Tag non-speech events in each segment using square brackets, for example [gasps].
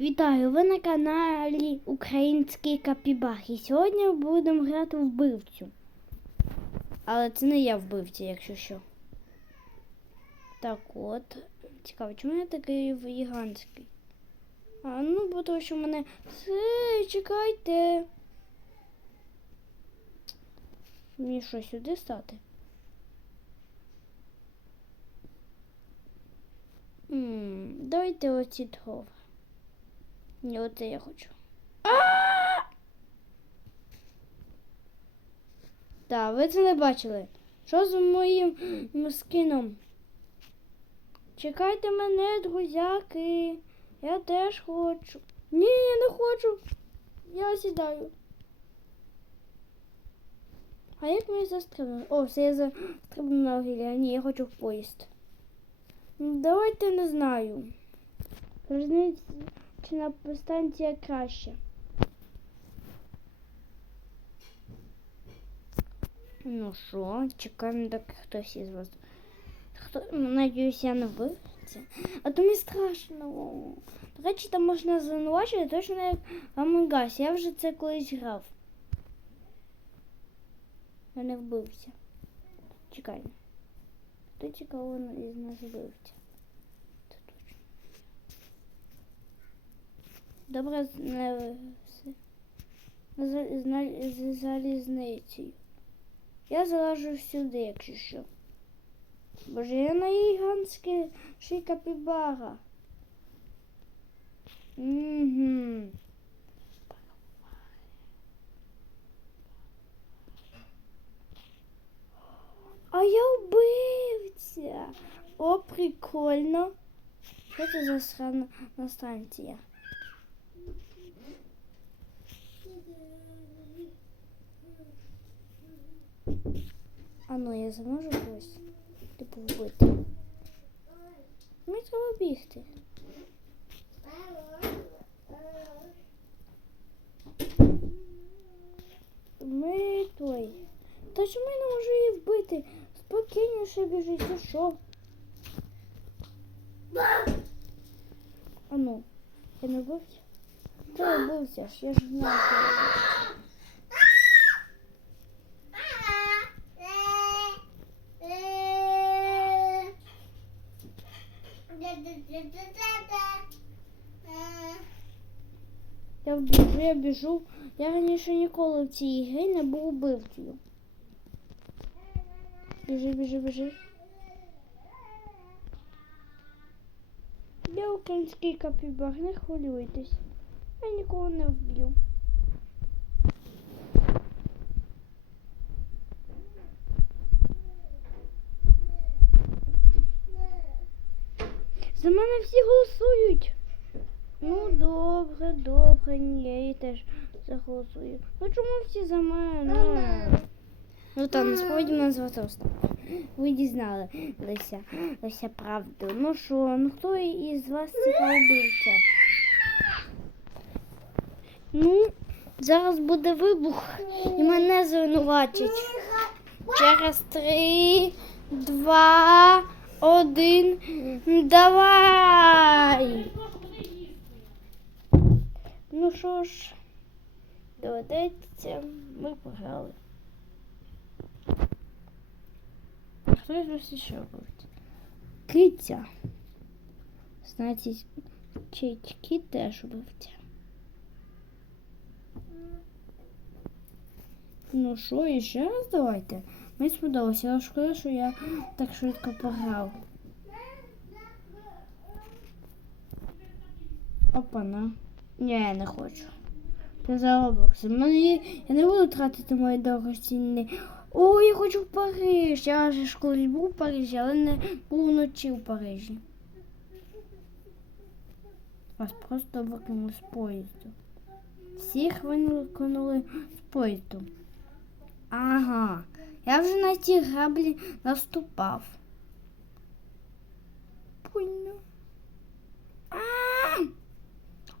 Вітаю! Ви на каналі Український Капібар. І сьогодні будемо грати вбивцю. Але це не я вбивця, якщо що. Так от. Цікаво, чому я такий гігантський? А, ну, бо тому що мене. Ей, чекайте. Мені що, сюди стати? М, Давайте оці дрова. Ні, оце я хочу. Так, ви це не бачили. Що з моїм скином? Чекайте мене, друзяки. Я теж хочу. Ні, я не хочу. Я сідаю. А як ми застрибнемо? О, все я застрибну на огілля. Ні, я хочу в поїзд. Давайте не знаю. Залізнична станція краще. Ну що, чекаємо, доки хтось із вас. Хто, ну, надіюсь, я не вбивця. А то мені страшно. До речі, там можна звинувачити точно як Among. Я вже це колись грав. Я не вбився. Чекай. Хто цікаво із нас вбивця? Це точно. Добре, з- залізницею. Я залажу сюди, якщо що. Боже, я на гігантський ший капібара. Угу. А я вбивця. О, прикольно. Що це за срана станція? А ну я зможу когось типу вбити. Мені треба бігти. Ми той. Та чому я не можу її вбити? Спокійніше біжить, ти що? А ну, я не вбився? Я вбився я ж знаю, що я. Я біжу, я біжу. Я раніше ніколи в цій грі не був убивцею. Біжи, біжи, біжи. Я український капібар, не хвилюйтесь. Я нікого не вб'ю. За мене всі голосують. Ну, добре, добре, ні, я її теж заголосую. Ну чому всі за мене? Ну та насправді мене звати Остап. Ви дізналися Лися правду. Ну що, ну хто із вас цікаво вбивця? Ну, зараз буде вибух і мене звинуватять. Через три, два, один. Давай! Ну що ж, доведеться, ми пограли. Хто ж ось ще робить? Киця. Значить, чечки теж вбивця. Ну що, і ще раз давайте. Мені сподобалося, але шкода, що я так швидко пограв. Опана. Ні, не хочу. Це за Roblox. Мені я не буду тратити мої дорогоцінні. О, я хочу в Париж. Я ж колись був в Парижі, але не був вночі в Парижі. Вас просто викинули з поїзду. Всіх викинули з поїзду. Ага. Я вже на ті граблі наступав. Пойно. А!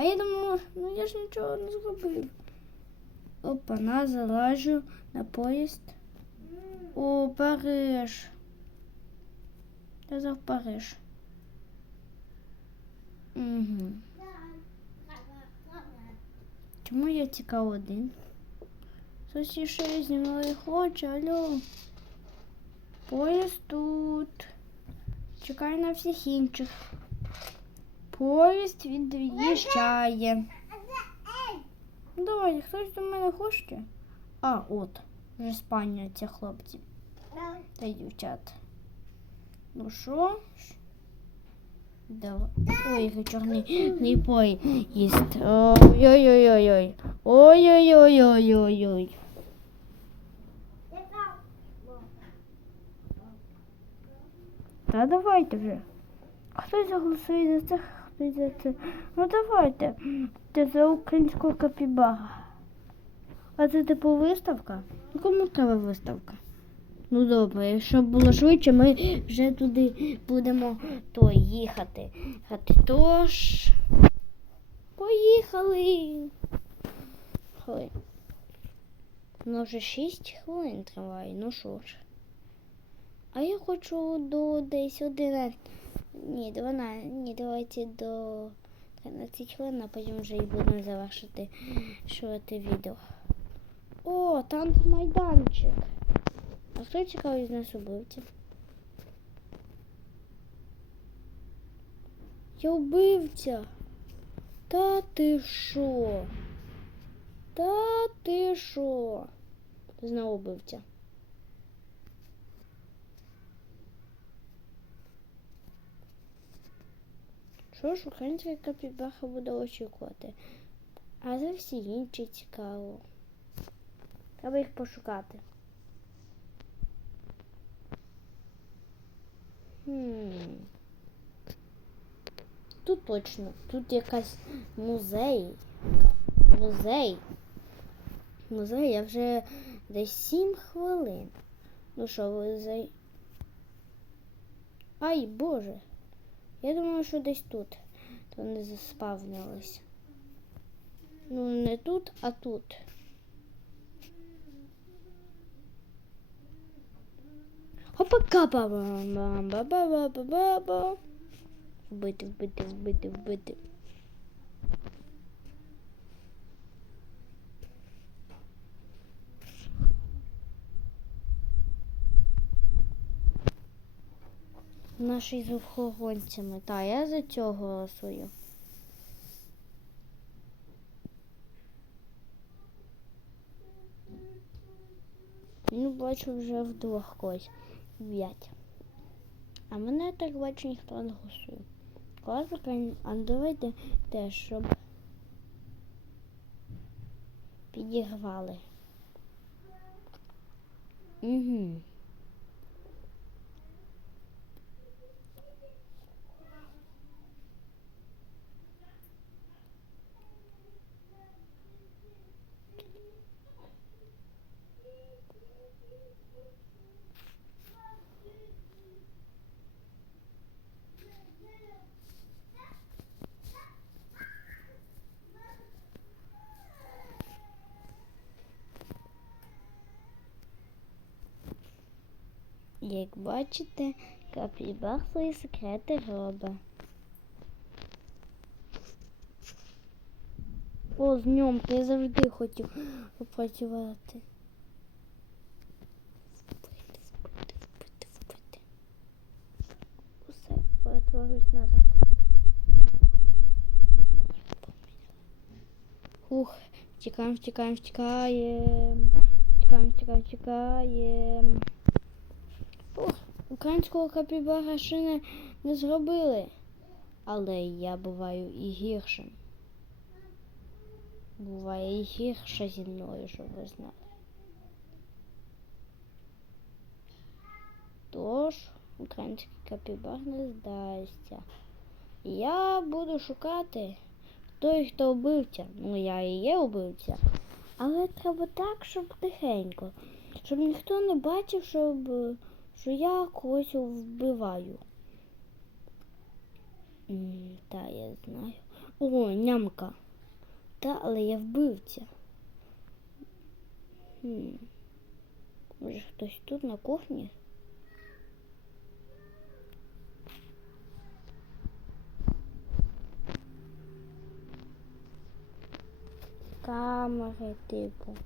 А я думала, ну я ж нічого не зробив. Опа, на залажу на поїзд. О, Париж. Я за Париж. Угу. Чому я тікав один? Хтось ще зі хоче, алло. Поїзд тут. Чекай на всіх інших. Поїзд від'їжджає. Давай, хтось до мене хоче? А, от, вже спаняться хлопці та дівчата. Ну що? Давай. Ой, який чорний поїзд. Ой-ой-ой-ой. Ой-ой-ой-ой-ой-ой. Та давайте вже. Хтось заголосує за за це. Ну давайте. Це за українську капібара. А це типу виставка? Ну кому треба виставка? Ну добре, якщо було швидше, ми вже туди будемо то їхати. Хати тож. Поїхали. Ну вже 6 хвилин триває, ну що ж. А я хочу до десь 11. Ні, 12. Ні, давайте до 13 хвилин, а потім вже і будемо завершити шоти відео. О, там майданчик. А хто цікавий з нас убивця? Я убивця. Та ти що? Та ти що? Знову убивця. Що ж, українська капібаха буде очікувати? А за всі інші цікаво. Треба їх пошукати. Хм. Тут точно, тут якась музей. Музей. Музей, я вже десь 7 хвилин. Ну що, ви за. Ай, Боже. Я думаю, що десь тут. То не заспавнилось. Ну, не тут, а тут. Опа капа ба ба ба ба ба ба Вбити, вбити, вбити, вбити. Наші з охоронцями. Та, я за цього голосую. Ну, бачу вже вдвох когось. П'ять. А мене так бачу ніхто не голосує. Класно, а давайте теж, щоб підіграли. Угу. Як бачите, капібар свої секрети робить. О, з ньом я завжди хотів [gasps] попрацювати. Вбити, вбити, вбити, вбити. Усе, перетворюсь назад. Ух, втікаємо, втікаємо, втікаємо. Втікаємо, втікаємо, втікаємо. Ух, українського капібара ще не, не зробили. Але я буваю і гіршим. Буває і гірше зі мною, щоб ви знали. Тож, український капібар не здасться. Я буду шукати той, хто вбивця. Ну, я і є вбивця. Але треба так, щоб тихенько. Щоб ніхто не бачив, щоб що я когось вбиваю. Та, я знаю. О, нямка. Та, але я вбивця. Хм. Може хтось тут на кухні? Камери, типу.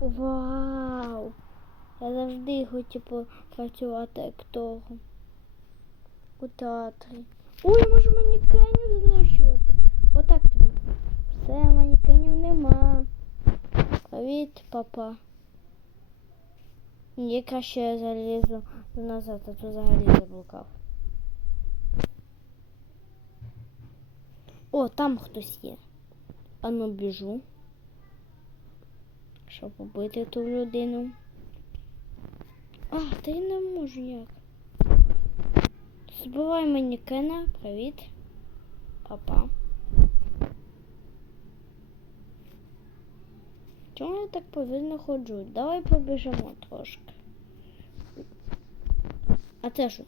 Вау! Я завжди хотів працювати актором у театрі. Ой, я можу манікенів знищувати. Отак тобі. Все, манікенів нема. Привіт, папа. Ні, краще я залізу назад, а то взагалі заблукав. О, там хтось є. Ану біжу. Щоб побити ту людину. А, та я не можу як. Збивай манікена. Привіт. Папа. Чому я так повільно ходжу? Давай побіжимо трошки. А це що?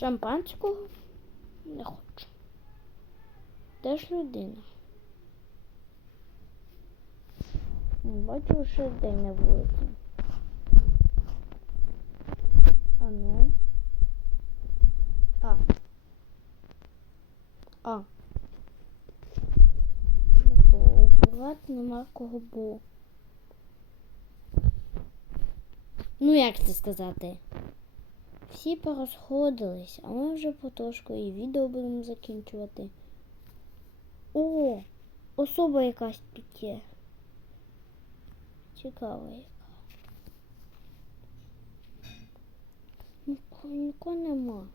Шампанського не хочу. Де ж людина? Бачу, що день на вулиці. А ну. А. А. Ну то, убирати нема кого було. Ну, як це сказати? Всі порозходились, а ми вже потрошку і відео будемо закінчувати. О, особа якась тут є. Цікава яка. Нікого, нікого нема.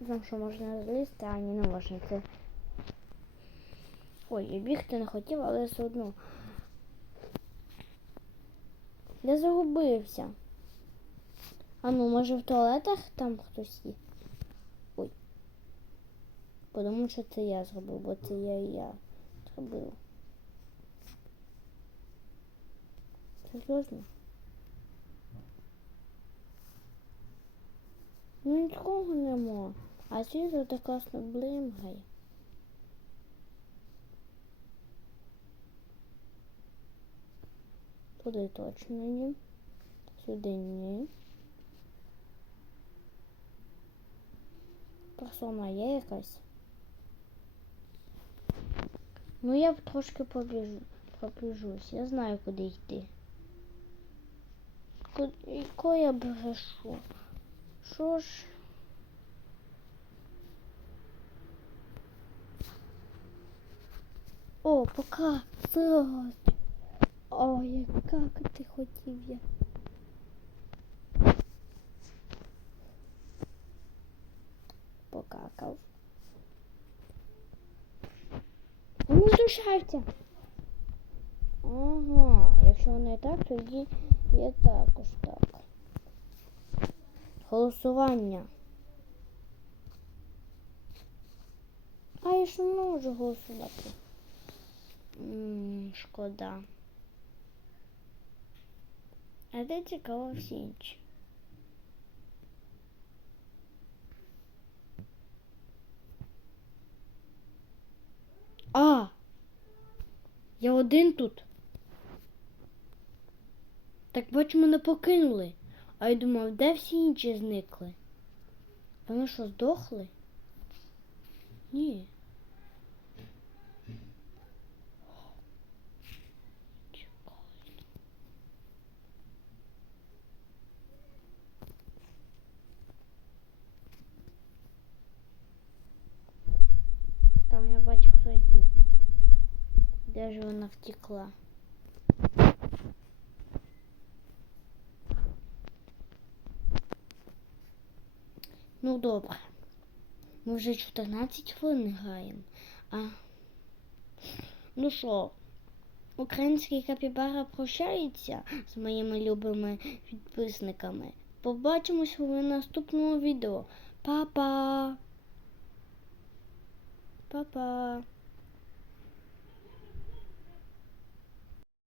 Знав, що можна злізти, а ні, не можна. Це. Ой, я бігти не хотів, але все одно. Я загубився. А ну, може в туалетах там хтось є? Ой. Подумав, що це я зробив, бо це я і я зробив. Серйозно? Ну нічого нема. А світло так класно блимгає. Туди точно ні. Сюди ні. Персона є якась. Ну я трошки побіжу, побіжусь. Я знаю, куди йти. Куди, кого я брешу? Що ж? О, пока. Сразу. Ой, як ти хотів я. Покакав. Ну, здушайте. Ага, якщо не так, тоді є також так. Голосування. А я ж не можу голосувати. М, шкода. А де цікаво всі інші? А! Я один тут. Так бачу, мене покинули. А я думав, де всі інші зникли? Вони що, здохли? Ні. Чекай. Там я бачу хтось був. Де ж вона втекла? Ну добре. Ми вже 14 хвилин граємо. А ну що, український капібара прощається з моїми любими підписниками. Побачимось в наступному відео. Па-па! Па-па!